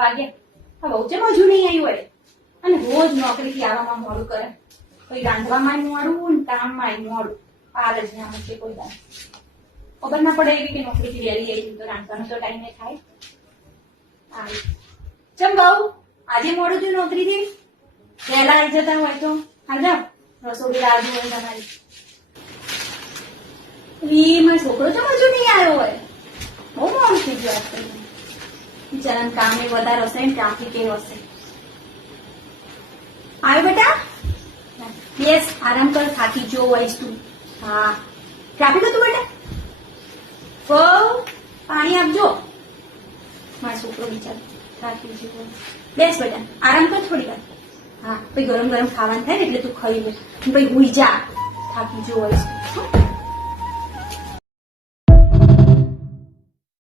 વાગે. હવે બહુ છે મજૂર નહીં આવી હોય અને રોજ નોકરીથી આવવામાં મોડું કરે. કોઈ રાંધવામાં મોડું ને કામમાં મોડું. પાર જ ના છે કોઈ દાન. ખબર ના પડે એવી કે નોકરીથી વહેલી આવી તો રાંધવાનો તો ટાઈમે થાય. ચમ કહું આજે મોડું થયું નોકરીથી? વહેલા આવી જતા હોય તો સમજાવ રસોઈ રાહ હોય તમારી. મારો છોકરો તો હજુ નહીં આવ્યો હોય. બહુ મોડું થઈ ગયું આજકાલ. બિચારાને કામે વધારે હશે ને ટ્રાફિક એ હશે. આવ્યો બેટા? યસ, આરામ કર, થાકી જો હોઈશ તું. હા, ટ્રાફિક હતું બેટા? બહુ પાણી આપજો. મારો છોકરો બિચારો થાકી ગયો. બેસ બેટા, આરામ કર થોડી વાર. હા, પછી ગરમ ગરમ ખાવાનું થાય ને એટલે તું ખાઈ લે. પછી હુઈ જા, થાકી જો હોઈશ તું.